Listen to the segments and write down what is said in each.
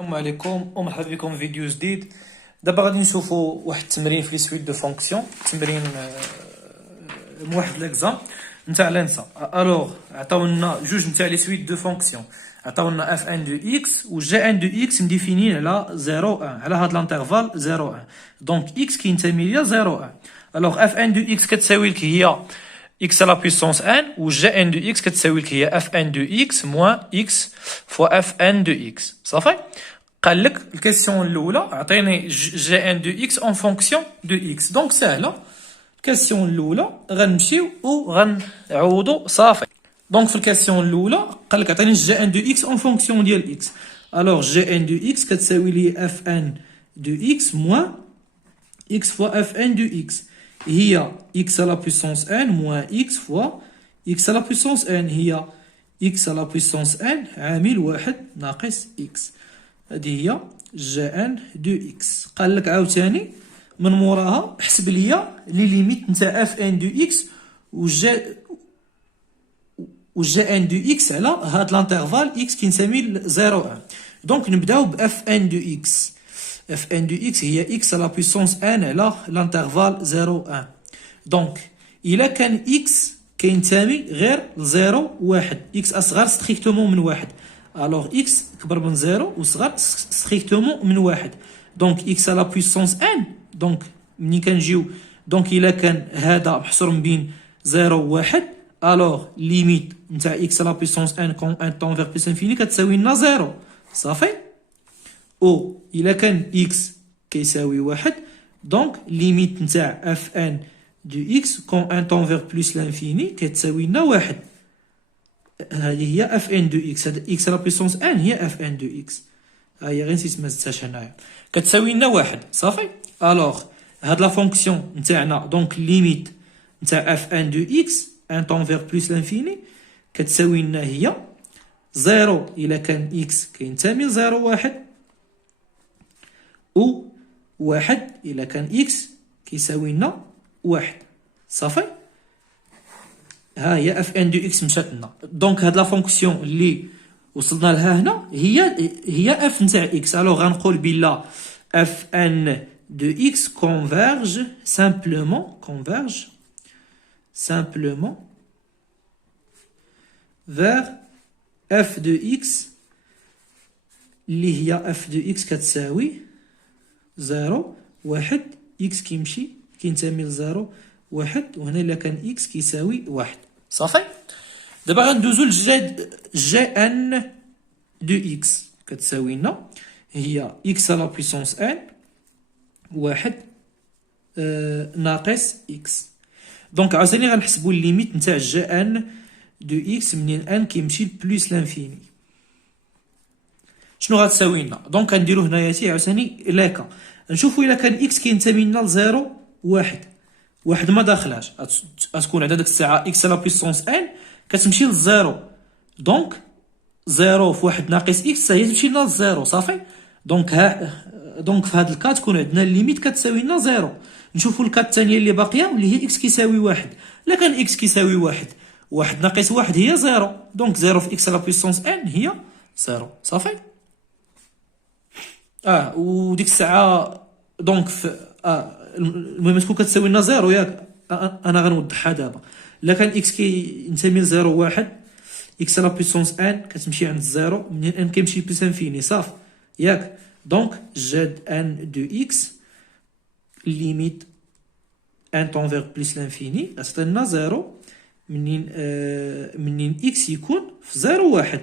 السلام عليكم ومرحبا بكم في فيديو جديد. دابا غادي نشوفوا واحد التمرين في لي سويت دو فونكسيون، تمرين واحد ليكزام نتاع لانسا. الوغ عطاونا جوج نتاع لي سويت دو فونكسيون، عطاونا اف ان دو اكس و جي ان دو اكس مديفينين على 0 1 على هاد الانترفال 0 1. دونك اكس كينتمي ليا 0 1. الوغ اف ان دو اكس كتساوي لك هي x à la puissance n و g n de x كتساوي لك هي f n de x moins x fois f n de x. صافي. قال لك الكيسيون الاولى عطيني g n de x en fonction de x. دونك سهله. الكيسيون الاولى غنمشيو و غنعوضو صافي. دونك في الكيسيون الاولى قال لك عطيني g n de x en fonction ديال x. الوغ g n de x كتساوي لي f n de x moins x fois f n de x. هي x à la puissance n moins x fois x à la puissance n. هي x à la puissance n عامل واحد ناقص x. هذه هي جي ان دو اكس. قال لك عاوتاني من موراها حسب ليا لي ليميت نتاع اف ان دو اكس و جي ان دو اكس على هاد لانترفال اكس كينسمي ل 0 1. دونك نبداو باف ان دو اكس. اف ان دو اكس هي اكس على بويسونس ان على لانترفال 0 1. دونك الا كان اكس كينتمي غير ل 0 1، اكس اصغر ستريكتومون من واحد، الوغ اكس كبر من 0 وصغر ستريكتومون من واحد. دونك اكس على بويسونس ان، دونك ملي كنجيو دونك الا كان هذا محصور ما بين 0 و 1، الوغ ليميت نتاع اكس على بويسونس ان كون ان طون فيغ بلس انفيني كتساوي لنا 0 صافي. او الا كان اكس كيساوي واحد، دونك ليميت نتاع اف ان دو اكس كون ان طون فيغ بلس لانفيني كتساوي لنا واحد. هذه هي اف ان دو اكس. هذا اكس على بويسونس ان هي اف ان دو اكس. ها هي غير نسيت ما زدتهاش هنايا، كتساوي لنا واحد صافي. الوغ هاد لا فونكسيون نتاعنا دونك ليميت نتاع اف ان دو اكس ان طون فيغ بلس لانفيني كتساوي لنا هي 0 الا كان اكس كينتمي ل 0 1 و واحد الا كان اكس كيساوي لنا واحد صافي. ها هي اف ان دو اكس مشات لنا. دونك هاد لا فونكسيون اللي وصلنا لها هنا هي اف نتاع اكس. الوغ غنقول بلا اف ان دو اكس كونفيرج سامبلومون vers اف دو اكس اللي هي اف دو اكس كتساوي 0 1. اكس كيمشي كينتمي ل 0 1، وهنا الا كان اكس كيساوي واحد صافي. دابا غندوزو جي ان دو اكس كتساوي لنا هي اكس على بويسونس ان واحد ناقص اكس. دونك عاوتاني غنحسبو الليميت نتاع جي ان دو اكس منين ان كيمشي بلوس لانفيني. شنو غتساوي لنا؟ دونك غنديرو هنايا عاوتاني لاكا نشوفو الا كان اكس كينتمي لنا ل 0 واحد ما داخلاش، غتكون على ديك الساعه اكس على بويسونس ان كتمشي للزيرو. دونك 0 في واحد ناقص اكس هي تمشي لنا للزيرو صافي. دونك في هاد الكا تكون عندنا الليميت كتساوي لنا 0. نشوفوا الكا الثانيه اللي باقيه واللي هي اكس كيساوي واحد. الا كان اكس كيساوي واحد ناقص واحد هي 0. دونك 0 في اكس على بويسونس ان هي 0 صافي. وديك الساعه دونك في المهم تكون كتساوي لنا 0 ياك. انا غنوضحها دابا. الا كان اكس كينتمي ل 0 1، اكس على بويسونس ان كتمشي عند 0 منين ان كيمشي بلس انفيني صافي ياك. دونك جاد ان دو اكس ليميت ان طون فيغ بلس لانفيني غتعطينا 0 منين اكس يكون في 0 1،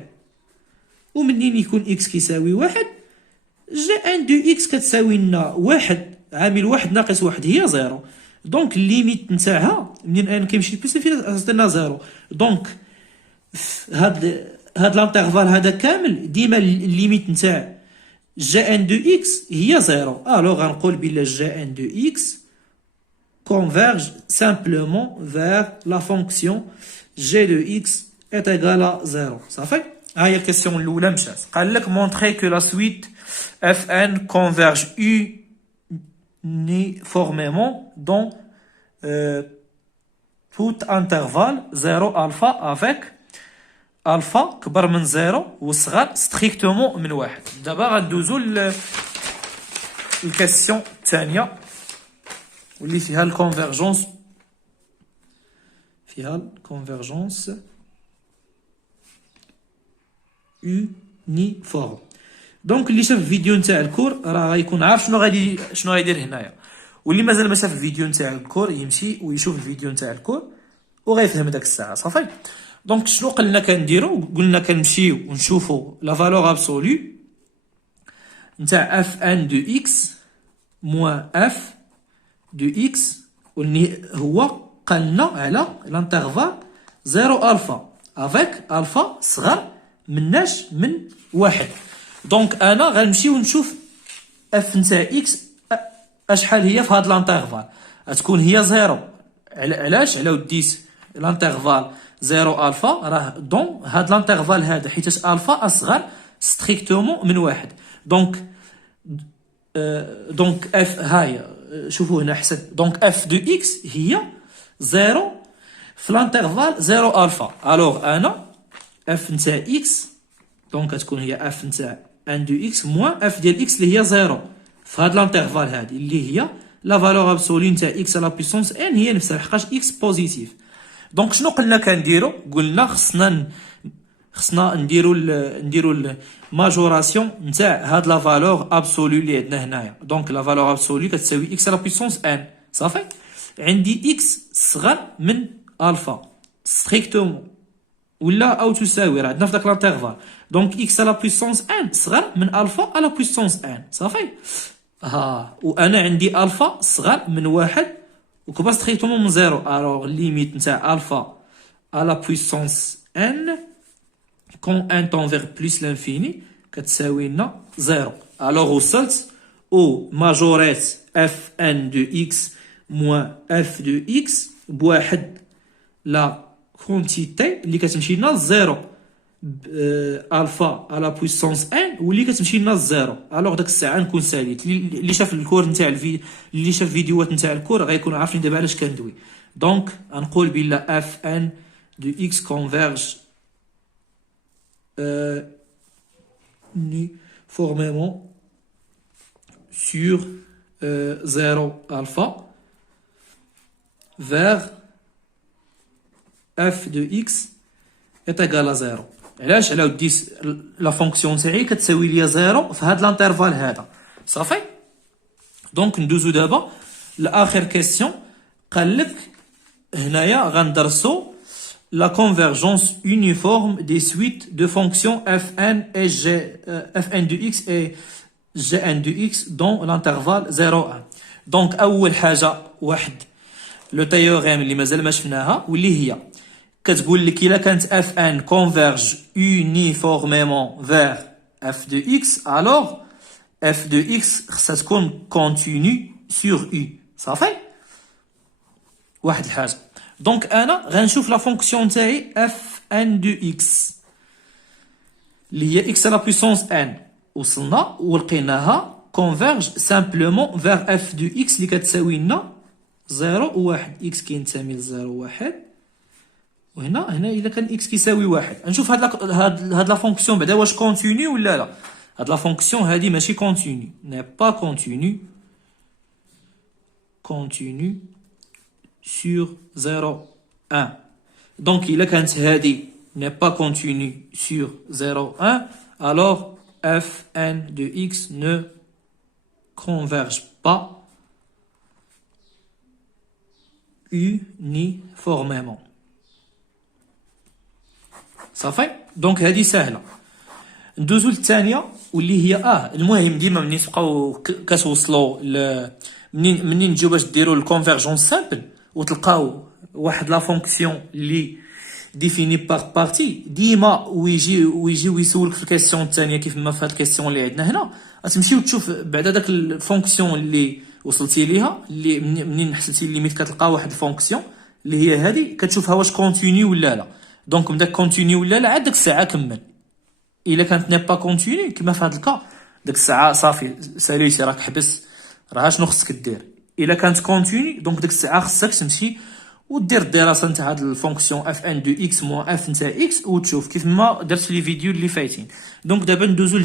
ومنين يكون اكس كيساوي واحد جي ان دو اكس كتساوي لنا واحد عامل واحد ناقص واحد هي 0. دونك الليميت نتاعها منين ان كيمشي بلس انفيني غتعطينا 0. دونك هاد لانترفال هذا كامل ديما الليميت نتاع جي ان دو اكس هي 0. الوغ غنقول بلا جي ان دو اكس converge simplement vers la fonction g de x est égale à 0 صافي. ها هي الكيسيون الاولى مشات. قال لك montrer que la suite fn converge uniformément dans tout intervalle 0 alpha avec الفا كبر من زيرو وصغر ستريكتومون من واحد. دابا غندوزو الكاستيون الثانيه واللي فيها الكونفيرجونس يونيفورم. دونك اللي شاف الفيديو نتاع الكور راه غيكون عارف شنو غيدير هنايا، واللي مازال ما شاف الفيديو نتاع الكور يمشي ويشوف الفيديو نتاع الكور وغيفهم داك الساعه صافي. دونك شنو قلنا كنديرو؟ قلنا كنمشيو ونشوفو لا فالور ابسولو نتاع اف ان دو اكس موان اف دو اكس، واللي هو قلنا على لانترفال 0 الفا افيك الفا صغر مناش من واحد. دونك انا غنمشي ونشوف اف نتاع اكس اشحال هي في هاد لانترفال، غتكون هي 0. علاش؟ على وديت لانترفال 0 الفا راه دون هاد لانترفال هذا حيتاش الفا اصغر ستريكتومون من واحد. دونك اف هاي شوفوا هنا احسن. دونك اف دو اكس هي 0 في لانترفال 0 الفا. الوغ انا اف نتاع اكس دونك كتكون هي اف نتاع ان دو اكس موان اف ديال اكس اللي هي 0 في هاد لانترفال هادي اللي هي لا فالور ابسولو نتاع اكس على بويسونس ان هي نفسها لحقاش اكس بوزيتيف. دونك شنو قلنا كنديرو؟ قلنا خصنا نديرو الماجوراسيون نتاع هاد لا فالور ابسولو اللي عندنا هنايا. دونك لا فالور ابسولو كتساوي اكس على بويسونس ان صافي. عندي اكس صغر من الفا ستريكتومون ولا او تساوي، راه عندنا في داك لانترفال. دونك اكس على بويسونس ان صغر من الفا على بويسونس ان صافي. وانا عندي الفا صغر من واحد وكبر ستريكتومون من زيرو. الوغ ليميت نتاع الفا على بويسونس ان كون ان طون فيغ بلوس لانفيني كتساوي لنا زيرو. الوغ وصلت او ماجوريت اف ان دو اكس موان اف دو اكس بواحد لا كونتيتي اللي كتمشي لنا زيرو الفا على بويسونس ان واللي كتمشي لنا زيرو. الوغ داك الساعه نكون ساليت. اللي شاف الكور نتاع اللي شاف فيديوهات نتاع الكور غيكون عارفين دابا علاش كندوي. دونك غنقول بلا اف ان دو اكس كونفيرج uniformément sur 0 alpha vers f de x est égal à 0. علاش؟ على وديت لا فونكسيون تاعي كتساوي ليا 0 في هاد لانترفال هذا صافي. دونك ندوزو دابا لاخر كيسيون. قال لك هنايا غندرسو la convergence uniforme des suites de fonctions fn et fn de x et gn de x dans l'intervalle 0 1. donc اول حاجه واحد لو تيوريم اللي مازال ما شفناها واللي هي كتقول لك الا كانت fn converge uniformément vers f de x alors f de x خصها تكون continue sur u صافي. واحد الحاجه. دونك انا غنشوف لا فونكسيون تاعي اف ان دو اكس اللي هي اكس على بويسونس ان وصلنا ولقيناها كونفيرج سامبلومون فيغ اف دو اكس اللي كتساوي لنا 0 و 1. اكس كينتمي ل 0 و 1 وهنا الا كان اكس كيساوي 1 نشوف هاد لا فونكسيون بعدا واش كونتيني ولا لا. هاد لا فونكسيون هادي ماشي كونتيني ني با كونتيني sur 0 1. donc il a quand هذه n'est pas continue sur 0 1 alors fn de x ne converge pas uniformément صافي. دونك هذه سهله. ندوزو للثانيه واللي هي المهم ديما منين تبقاو كتوصلوا منين تجيو باش ديروا الكونفيرجونس سامبل وتلقاو واحد لا فونكسيون اللي ديفيني باغ بارتي ديما ويجي ويسولك في الكيسيون الثانيه كيف ما في هاد الكيسيون اللي عندنا هنا غتمشي وتشوف بعدا داك الفونكسيون اللي وصلتي ليها اللي منين حسبتي الليميت كتلقى واحد الفونكسيون اللي هي هذه كتشوفها واش كونتينيو ولا لا. دونك من داك كونتينيو ولا لا عاد داك الساعه كمل. الا كانت ني با كونتينيو كما في هاد الكا داك الساعه صافي ساليتي راك حبس راه شنو خصك دير. الا كانت كونتيني دونك ديك الساعه خصك تمشي ودير الدراسه نتاع هاد الفونكسيون اف ان دو اكس موان اف نتاع اكس وتشوف كيف ما درت في لي فيديو اللي فايتين. دونك دابا ندوزو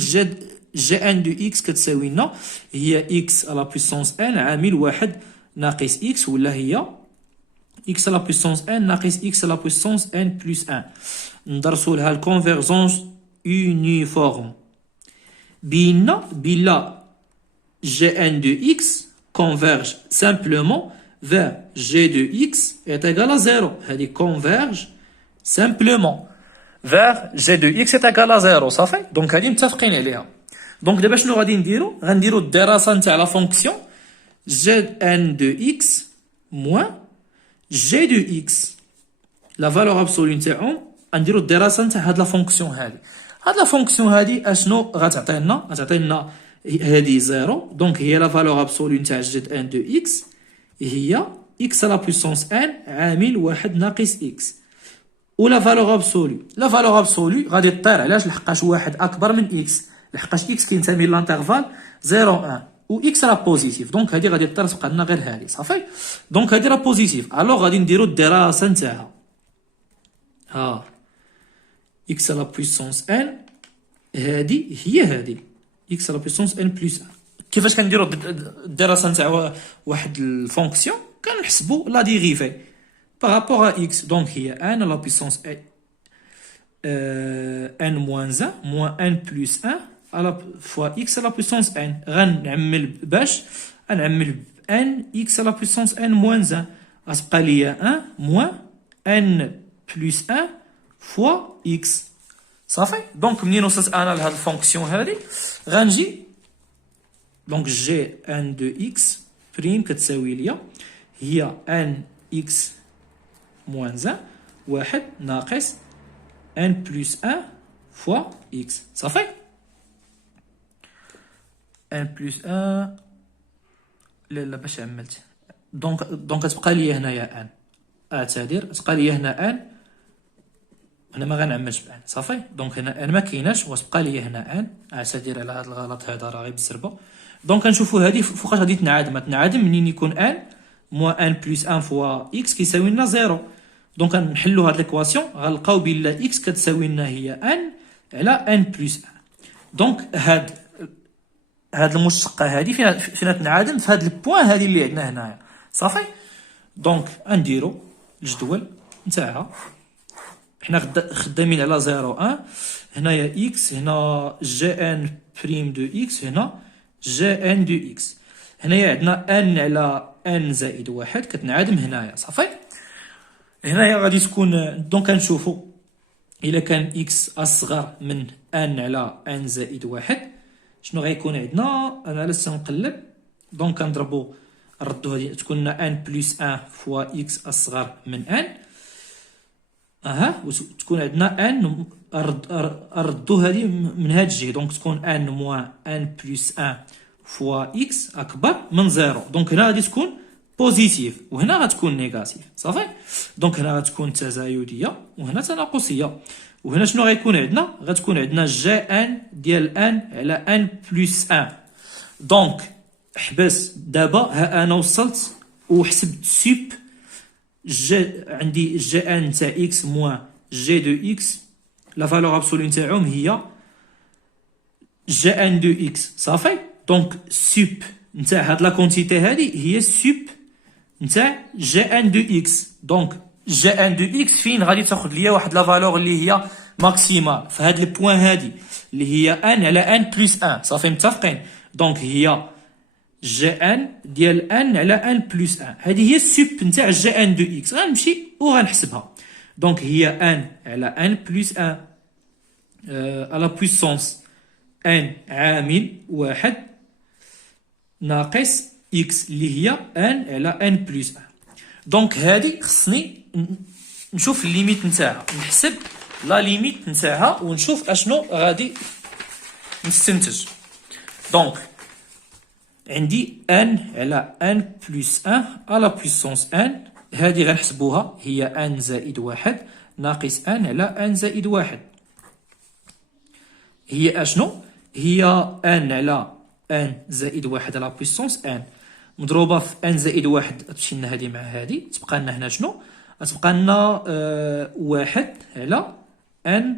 جي ان دو اكس كتساوي لنا هي اكس على بويسونس ان عامل واحد ناقص اكس، ولا هي اكس على بويسونس ان ناقص اكس على بويسونس ان بلس ان. ندرسو لها الكونفيرجونس يونيفورم بينا بلا g n de x converge simplement vers g de x est égal à 0. هذه converge simplement vers g de x est égal à 0 صافي. دونك هذه متفقين عليها. دونك دابا شنو غادي نديرو؟ غنديرو الدراسه نتاع لا فونكسيون g n de x moins g de x لا فالور ابسولو نتاعهم. غنديرو الدراسه نتاع هاد لا فونكسيون هادي. هاد لا فونكسيون هادي اشنو غتعطينا؟ غتعطينا هادي زيرو. دونك هي لا فالور ابسولو نتاع جد ان دو اكس هي اكس على بويسونس ان عامل واحد ناقص اكس. ولا فالور ابسولو، لا فالور ابسولو غادي طير. علاش؟ لحقاش واحد اكبر من اكس، لحقاش اكس كينتمي للانترفال 0 1 و اكس راه بوزيتيف. دونك هادي غادي طير تبقى لنا غير هادي صافي. دونك هادي راه بوزيتيف، الوغ غادي نديرو الدراسه نتاعها. ها اكس على بويسونس ان هادي هي هادي اكس على بويسونس ان بلس 1. كيفاش كنديرو الدراسه نتاع واحد الفونكسيون؟ كنحسبوا لا ديريفي بارابور ا اكس. دونك هي ان على بويسونس ان موان 1 موان ان بلس 1 على فوا اكس على بويسونس ان. غنعمل باش غنعمل ان اكس على بويسونس ان موان 1 غتبقى ليا 1 موان ان بلس 1 فوا اكس صافي. دونك منين وصلت انا لهاد الفونكسيون هادي غنجي دونك جي ان دو اكس بريم كتساوي ليا هي ان اكس موان 1 واحد ناقص ان بلس 1 فوا اكس صافي. ان بلس 1 لا باش عملت دونك تبقى ليا هنايا ان اعتذر تبقى ليا هنا ان هنا ما غنعملش بان صافي. دونك هنا ان ما كايناش وتبقى ليا هنا ان اعتذر على هذا الغلط هذا راه غير بالزربه. دونك كنشوفوا هذه فوقاش غادي تنعدم منين يكون ان موان ان بلس 1 فوا اكس كيساوي لنا 0. دونك نحلوا هاد ليكواسيون غنلقاو بلا اكس كتساوي لنا هي ان على ان بلس 1. دونك هاد المشتقه هادي فين تنعدم في هاد البوان هادي اللي عندنا هنايا صافي. دونك غنديرو الجدول نتاعها. حنا خدامين على 0 1 هنايا اكس هنا جي ان بريم دو اكس هنا جي ان دو اكس. هنايا عندنا ان على ان زائد واحد كتنعدم هنايا صافي. هنايا غادي تكون دونك كنشوفو الا كان اكس اصغر من ان على ان زائد واحد شنو غيكون عندنا. انا لسه نقلب دونك كنضربو نردو هادي تكون لنا ان بلس 1 فوا اكس اصغر من ان وتكون عندنا ان ردو هذه من هاد الجهه. دونك تكون ان موان ان بلس 1 فوا اكس اكبر من 0. دونك هنا غادي تكون بوزيتيف وهنا غتكون نيجاتيف صافي. دونك هنا غتكون تزايديه وهنا تناقصيه. وهنا شنو غيكون عندنا؟ غتكون عندنا جي ان ديال ان على ان بلس 1. دونك حبس دابا ها انا وصلت وحسبت سوب عندي جي ان تاع اكس موان جي دو اكس لا فالور ابسولو نتاعهم هي جي ان دو اكس صافي. دونك سوب نتاع هاد لا كونتيتي هادي هي سوب نتاع جي ان دو اكس. دونك جي ان دو اكس فين غادي تاخذ ليا واحد لا فالور اللي هي ماكسيمال في هاد البوان هادي اللي هي ان على ان بلس 1 صافي متفقين. دونك هي جي ان ديال ان على ان بلس 1 هذه هي السوب نتاع جي ان دو اكس. غنمشي وغنحسبها. دونك هي ان على ان بلس 1 على بويسونس ان عامل واحد ناقص اكس اللي هي ان على ان بلس 1. دونك هذه خصني نشوف الليميت نتاعها نحسب لا ليميت نتاعها ونشوف اشنو غادي نستنتج. دونك عندي ان على ان بلس 1 على بويسونس ان هذه غنحسبوها هي ان زائد واحد ناقص ان على ان زائد واحد هي اشنو؟ هي ان على ان زائد واحد على بويسونس ان مضروبه في ان زائد واحد تمشي لنا هذه مع هذه تبقى لنا هنا شنو؟ غتبقى لنا واحد على ان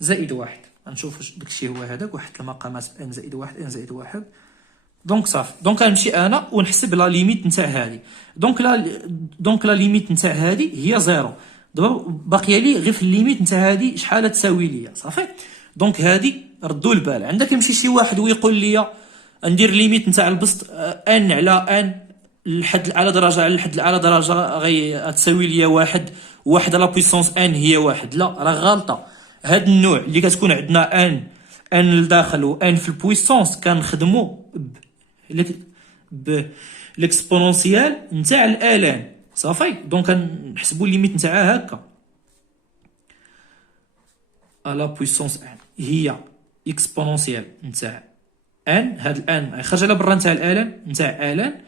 زائد واحد. غنشوف واش داكشي هو هذاك، واحد المقامات ان زائد واحد ان زائد واحد. دونك صافي، دونك غنمشي انا ونحسب لا ليميت نتاع هادي. دونك لا ليميت نتاع هادي هي زيرو. دابا باقيه لي غير في الليميت نتاع هادي شحال تساوي ليا. صافي، دونك هادي ردوا البال. عندك يمشي شي واحد ويقول لي ندير ليميت نتاع البسط ان على ان الحد الاعلى درجه على الحد الاعلى درجه غتساوي ليا واحد على بويسونس ان هي واحد. لا، راه غالطه. هاد النوع اللي كتكون عندنا ان لداخل و ان في البويسونس كنخدمو بالاكسبونونسيال نتاع الالان. صافي، دونك كنحسبوا الليميت نتاعها هكا على بويسونس ان هي اكسبونونسيال نتاع ان. هاد الان غيخرج على برا نتاع الالان نتاع الان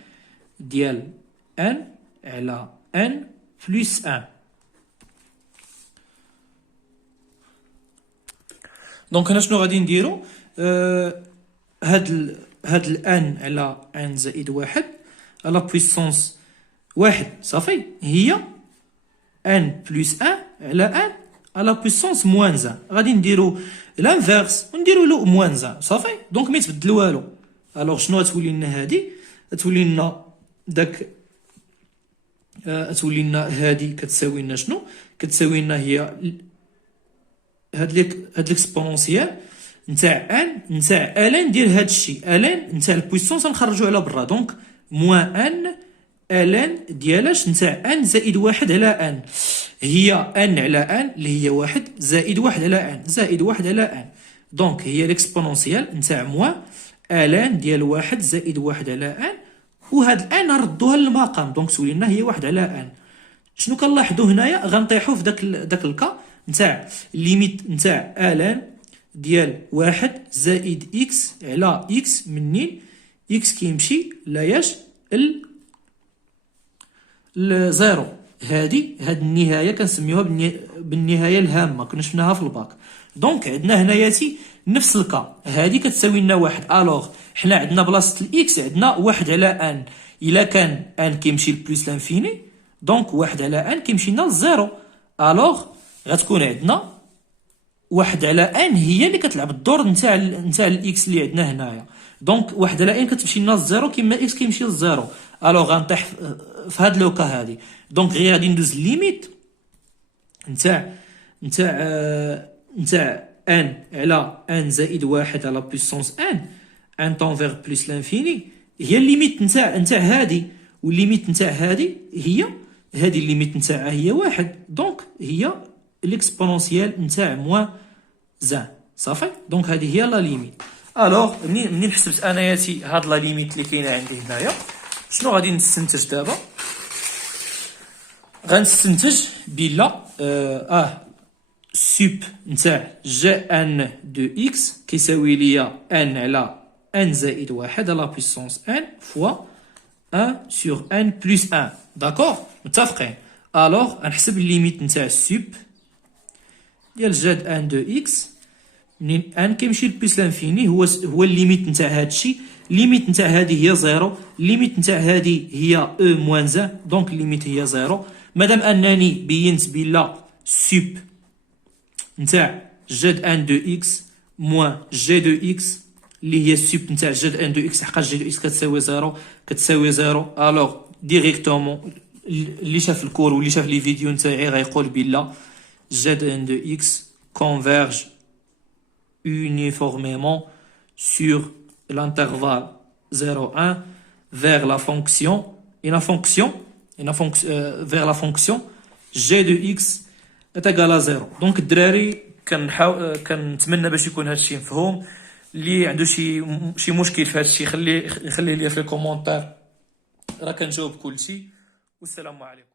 ديال ان على ان بلس ان. دونك هنا شنو غادي نديرو؟ هاد الان على ان زائد واحد على بويسونس واحد. صافي، هي ان بلس ان على ان على بويسونس موان زان. غادي نديرو لانفيرس ونديرو له موان زان. صافي، دونك ما يتبدل والو. الوغ شنو غتولي لنا هادي؟ غتولي لنا داك تولي لنا هادي كتساوي لنا شنو؟ كتساوي لنا هي هاد الاكسبونونسيال نتاع ان نتاع الان ديال هاد الشيء. الان نتاع البويسونس نخرجو على برا. دونك موان ان الان ديالاش نتاع ان زائد واحد على ان هي ان على ان اللي هي واحد زائد واحد على ان زائد واحد على ان. دونك هي الاكسبونونسيال نتاع موان الان ديال واحد زائد واحد على ان، وهاد الان نردوها للمقام. دونك تولي لنا هي واحد على ان. شنو كنلاحظوا هنايا؟ غنطيحوا في داك الكا نتاع الليميت نتاع الان ديال واحد زائد اكس على اكس منين اكس كيمشي لاياش الزيرو. هاد النهايه كنسميوها بالنهايه الهامه، كنا شفناها في الباك. دونك عندنا هناياتي نفس الكا، هادي كتساوي لنا واحد. الوغ حنا عندنا بلاصه الاكس عندنا واحد على ان. الا كان ان كيمشي لبلوس لانفيني دونك واحد على ان كيمشي لنا للزيرو. الوغ غتكون عندنا واحد على ان هي اللي كتلعب الدور نتاع الاكس اللي عندنا هنايا. دونك واحد على ان كتمشي لنا للزيرو كيما اكس كيمشي للزيرو. الوغ غنطيح في هاد لوكا هادي. دونك غير غادي ندوز الليميت نتاع ان على ان زائد واحد على بويسونس ان طونفيغ بلس لانفيني هي الليميت نتاع هادي، والليميت نتاع هادي هي هادي الليميت نتاعها هي واحد. دونك هي الاكسبونونسيال نتاع موان زان. صافي، دونك هذه هي لا ليميت. الوغ منين حسبت اناياتي هاد لا ليميت اللي كاينه عندي هنايا، شنو غادي نستنتج دابا؟ غنستنتج بلا سوب نتاع جي ان دو اكس كيساوي ليا ان على ان زائد واحد على بويسونس ان فوا ان سور ان بلس ان. داكوغ، متفقين؟ الوغ غنحسب الليميت نتاع السوب ديال جاد ان دو اكس منين ان كيمشي لبلس لانفيني هو الليميت نتاع هادشي. الليميت نتاع هادي هي زيرو، الليميت نتاع هادي هي او موان زان. دونك الليميت هي زيرو. مادام انني بينت بلا سوب نتاع جاد ان دو اكس موان جي دو اكس اللي هي السوب نتاع جاد ان دو اكس، حقاش جي دو اكس كتساوي زيرو. الوغ ديريكتومون اللي شاف الكور واللي شاف لي فيديو نتاعي غيقول بلا جاد ان دو اكس converge uniformément sur l'intervalle 0,1 vers la fonction vers la fonction g de x est égal à 0. دونك الدراري كنتمنى باش يكون هادشي مفهوم. اللي عنده شي مشكل في هادشي يخلي لي في الكومونتير، راه كنجاوب كلشي. والسلام عليكم.